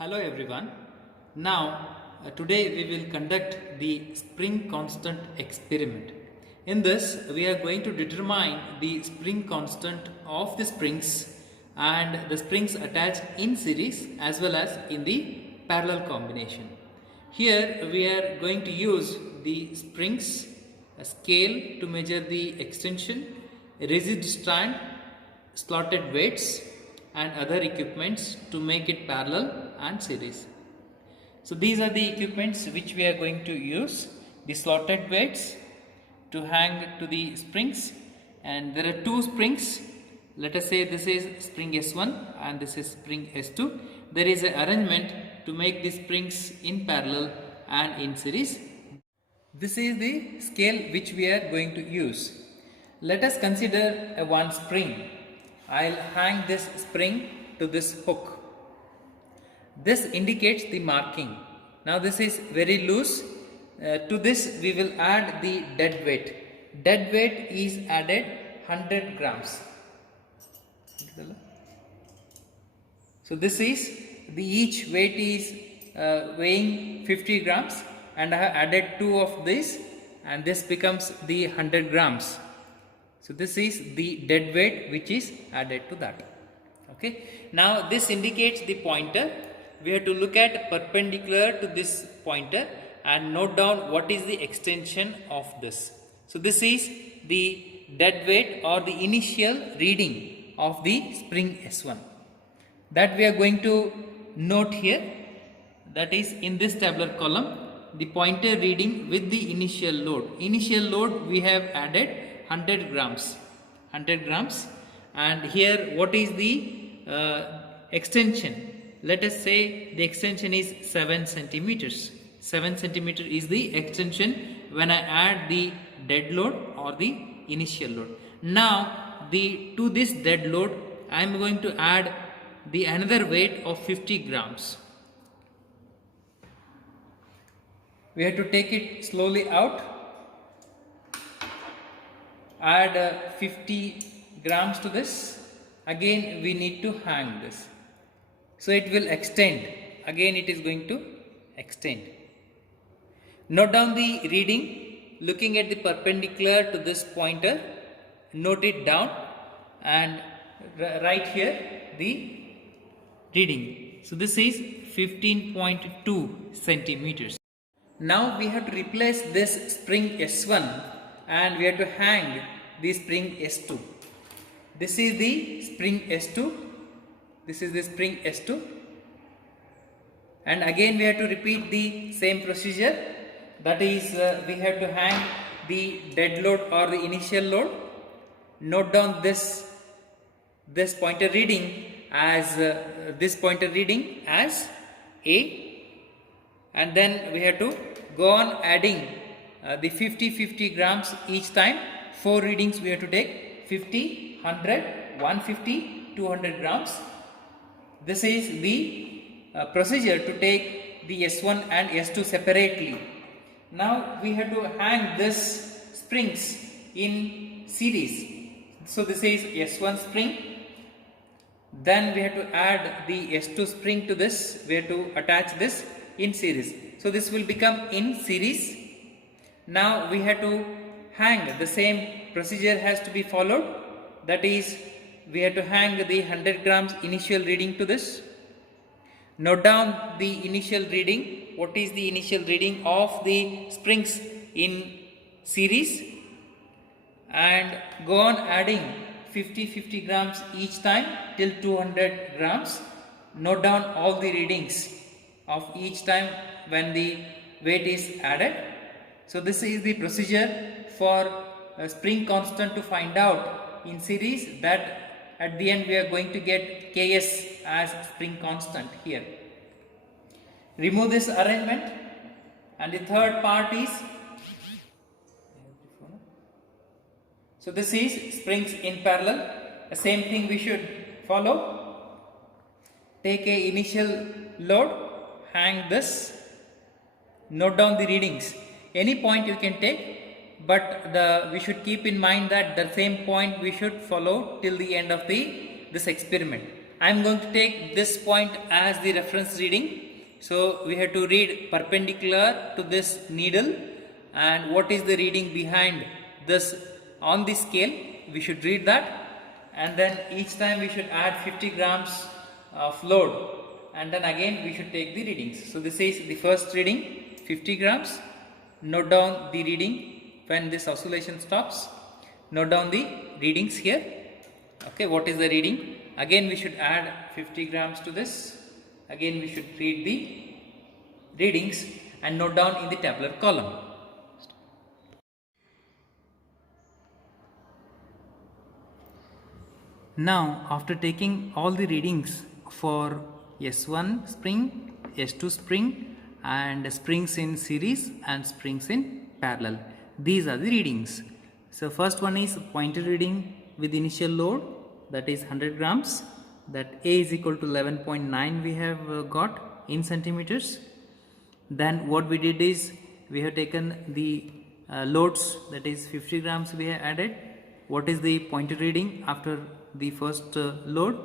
Hello everyone. Now today we will conduct the spring constant experiment. In this we are going to determine the spring constant of the springs and the springs attached in series as well as in the parallel combination. Here we are going to use the springs, a scale to measure the extension, rigid strand, slotted weights and other equipments to make it parallel and series. So these are the equipments which we are going to use. The slotted weights to hang to the springs, and there are two springs. Let us say this is spring S1 and this is spring S2. There is an arrangement to make the springs in parallel and in series. This is the scale which we are going to use. Let us consider a one spring. I'll hang this spring to this hook. This indicates the marking. Now this is very loose. To this we will add the dead weight. Dead weight is added 100 grams. So this is the each weight is weighing 50 grams and I have added 2 of this and this becomes the 100 grams. So this is the dead weight which is added to that. Okay. Now this indicates the pointer. We have to look at perpendicular to this pointer and note down what is the extension of this. So this is the dead weight or the initial reading of the spring S1. That we are going to note here. That is in this tabular column, the pointer reading with the initial load. Initial load we have added 100 grams. And here what is the extension? Let us say the extension is 7 centimeters. 7 centimeter is the extension when I add the dead load or the initial load. Now to this dead load I am going to add the another weight of 50 grams. We have to take it slowly out. Add 50 grams to this. Again we need to hang this. So it will extend. Again it is going to extend. Note down the reading looking at the perpendicular to this pointer. Note it down and write here the reading. So this is 15.2 centimeters. Now we have to replace this spring S1 and we have to hang the spring S2. This is the spring S2. This is the spring S2. And again we have to repeat the same procedure. That is we have to hang the dead load or the initial load. Note down this pointer reading as A, and then we have to go on adding the 50 grams each time. 4 readings we have to take: 50, 100, 150, 200 grams. This is the procedure to take the S1 and S2 separately. Now we have to hang this springs in series. So this is S1 spring. Then we have to add the S2 spring to this. We have to attach this in series. So this will become in series. Now we have to hang, the same procedure has to be followed. That is, we have to hang the 100 grams initial reading to this. Note down the initial reading. What is the initial reading of the springs in series? And go on adding 50 grams each time till 200 grams. Note down all the readings of each time when the weight is added. So this is the procedure for spring constant to find out in series, that at the end we are going to get Ks as spring constant here. Remove this arrangement, and the third part is, so this is springs in parallel. The same thing we should follow. Take a initial load, hang this, note down the readings. Any point you can take, but we should keep in mind that the same point we should follow till the end of this experiment. I am going to take this point as the reference reading. So we have to read perpendicular to this needle, and what is the reading behind this on the scale, we should read that, and then each time we should add 50 grams of load, and then again we should take the readings. So this is the first reading, 50 grams. Note down the reading when this oscillation stops. Note down the readings here. Okay, what is the reading? Again we should add 50 grams to this. Again we should read the readings and note down in the tabular column. Now after taking all the readings for S1 spring, S2 spring and springs in series and springs in parallel, these are the readings. So first one is pointer reading with initial load, that is 100 grams, that A is equal to 11.9 we have got in centimeters. Then what we did is we have taken the loads, that is 50 grams we have added. What is the pointer reading after the first load?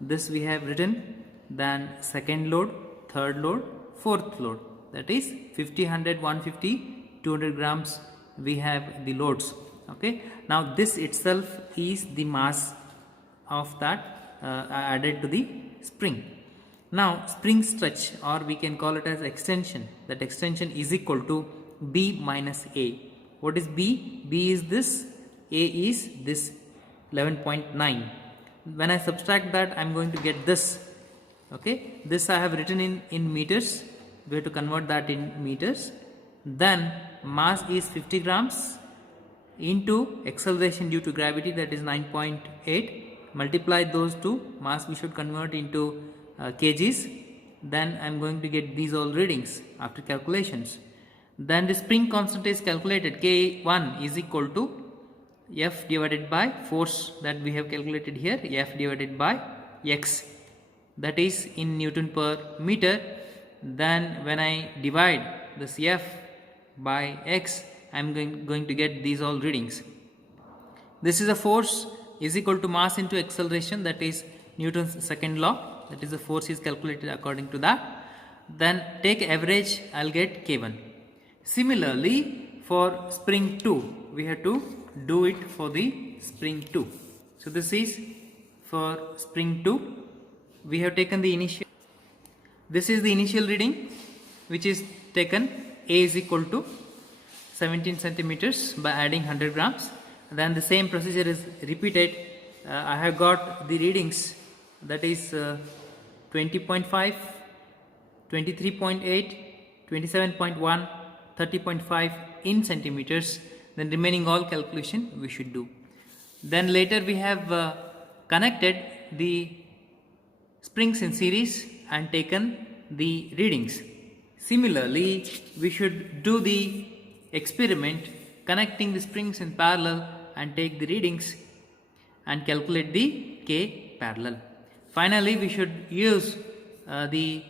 This we have written. Then second load, third load, fourth load, that is 50, 100, 150, 200 grams we have the loads. Okay, now this itself is the mass of that added to the spring. Now spring stretch, or we can call it as extension, that extension is equal to B minus A. What is B? B is this, A is this 11.9. When I subtract that, I am going to get this. Okay, this I have written in meters. We have to convert that in meters. Then mass is 50 grams into acceleration due to gravity, that is 9.8. Multiply those two, mass we should convert into kgs. Then I am going to get these all readings after calculations. Then the spring constant is calculated. K1 is equal to F divided by force that we have calculated here, F divided by X, that is in Newton per meter. Then when I divide this F by X, I am going to get these all readings. This is a force is equal to mass into acceleration, that is Newton's second law, that is the force is calculated according to that. Then take average, I will get K1. Similarly for spring 2, we have to do it for the spring 2. So this is for spring 2. We have taken the initial, this is the initial reading which is taken. A is equal to 17 centimeters by adding 100 grams. Then the same procedure is repeated. I have got the readings, that is 20.5, 23.8, 27.1, 30.5 in centimeters. Then remaining all calculation we should do. Then later we have connected the springs in series and taken the readings. Similarly, we should do the experiment connecting the springs in parallel and take the readings and calculate the K parallel. Finally, we should use the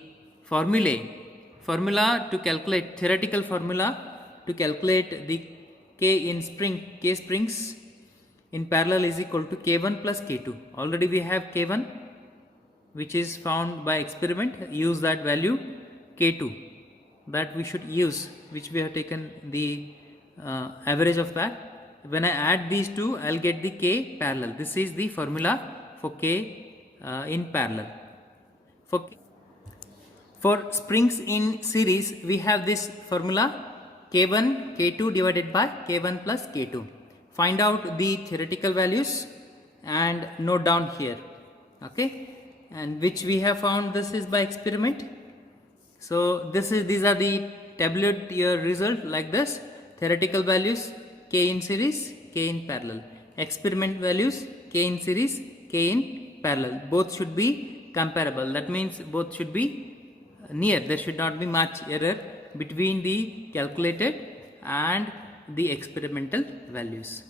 formula to calculate, theoretical formula to calculate the K in spring, K springs in parallel is equal to K1 plus K2. Already we have K1 which is found by experiment. Use that value. K2 that we should use, which we have taken the average of that. When I add these two, I will get the K parallel. This is the formula for K in parallel. For springs in series, we have this formula K1 K2 divided by K1 plus K2. Find out the theoretical values and note down here. Okay, and which we have found, this is by experiment. So these are the tabulate your result like this. Theoretical values K in series, K in parallel. Experiment values K in series, K in parallel. Both should be comparable. That means both should be near. There should not be much error between the calculated and the experimental values.